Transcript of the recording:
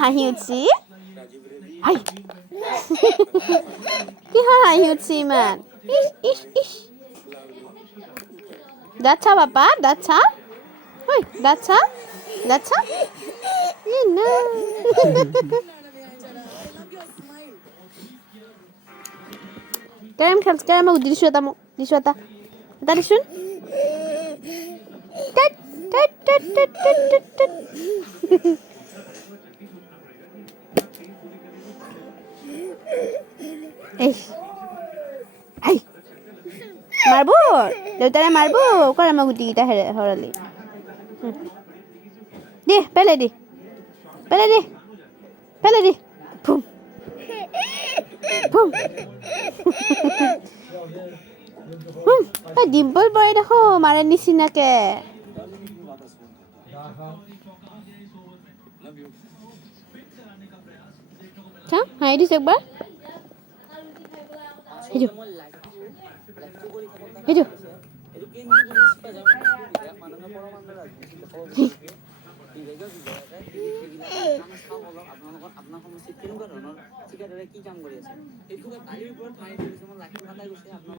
হাঁহি উঠছি হাই কিহৰ হাঁহি উঠছি ইমান ইস ইস ইস দাঁত চা বাপা দাঁত চা ঐ দাঁত চা ই না কেৰম খেল কেৰম দিছো এটা মোক এটা দিছোন টেট টেট টেট টেট টেট টেট টেট এই হাই মাৰব দেউতাৰে মাৰব কৰ আমাৰ গুটিকেইটা হৰালি দে পেলাই দে ফুম ফুম ডিম্পল পৰে দেখো মাৰে নিচিনাকে হাঁহি দিছো একবাৰ সেইটো আপোনাৰ সমষ্টিত কেনেকুৱা ধৰণৰ ঠিকাদাৰে কি কাম কৰি আছে এইটো গাড়ীৰ ওপৰত